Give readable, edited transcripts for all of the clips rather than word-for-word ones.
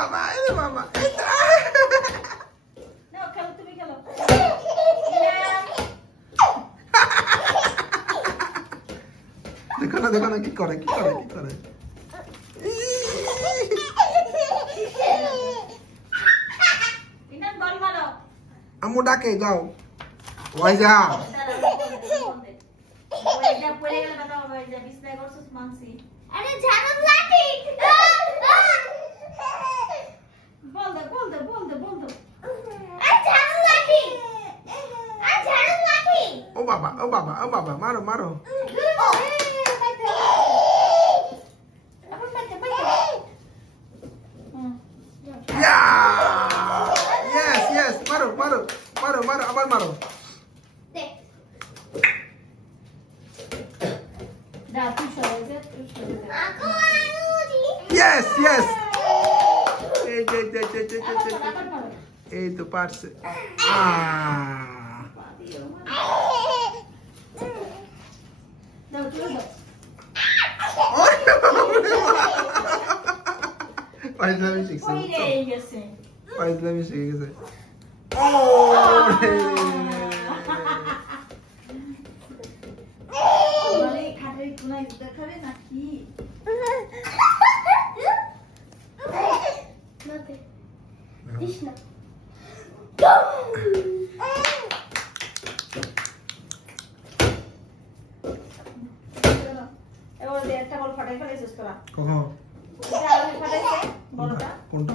বাবা বাবা নাও খেলো তুমি খেলো দেখো না কি করে ইনান বল মারো আম্মু ডাকে যাও ওয়াইজা ওইটা পড়ে গেল বাবা ওইটা বিছনায় করছস মানছি আরে ঝাড়ু লাঠি বল দে আরে ঝাড়ু লাঠি ও বাবা মারো Yes, মারো আবার মারো দা তুই সরে যা Yes আবার মারো এই তো পারছে দাও তুই দাও ফাইজলামি শিখছে কই গেছে ফাইজলামি শিখে গেছে মানে খাটের কোনায় দেখাবে নাকি নাতে দিস না এবার একটা বল ফাটাই ফেলেছিস তোরা কখন এটা আমি ফাটাইছে বলটা কোনটা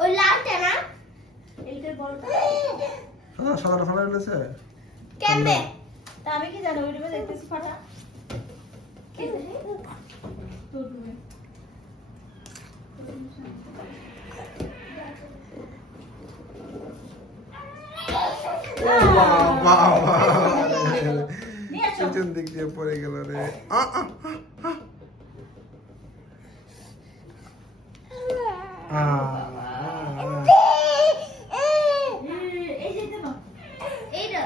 ওই লালটা না এইটার বলটা সাদা ফেলেছে কেমনে তা আমি কি জানি ওইটা দেখতেছি ফাটা কি তোর রুমে বাবা নিয়ে আসো পিছন দিক দিয়ে পড়ে গেল রে এই যে দেবো এইটা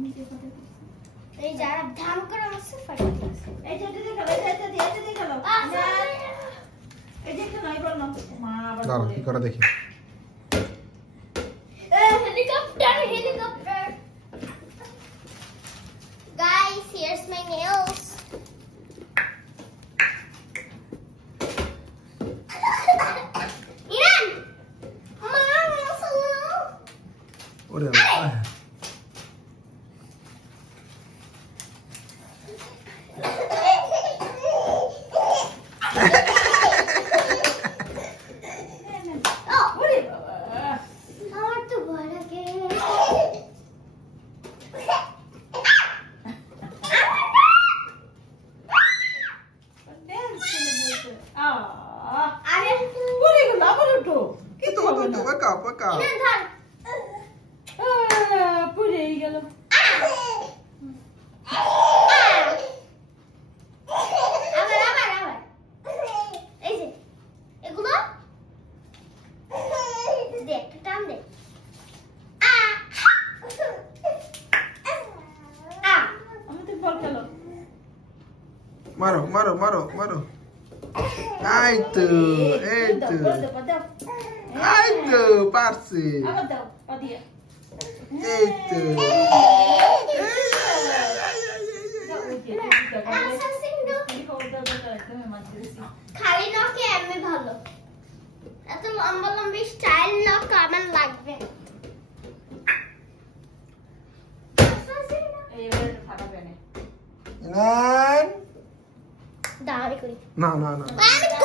নিচে ফাটাই এই যারা ধাম করে আছে ফাটাতে এই যে এটা দেখো এটা দেখো এই যে একটা নাই বল না মা আবার দাঁড়াও কি করে দেখি helicopter guys here's my nails Iran mama hello ওরে ওরে বাবা আমার তো ভয় লাগে আরে ওরে গেল আবার উঠো কিন্তু পাকা ইরান ধর পুড়ে গেল আবার এই যে এগুলো দে একটা টান দে আমি তো বল খেলো মারো এই তো পারছি আবার দাও পা দিয়ে এই তো খালি নকে এমনি ভালো এত লম্বা স্টাইল নক আমার লাগবে ইনান দাঁড়ি করি না আমি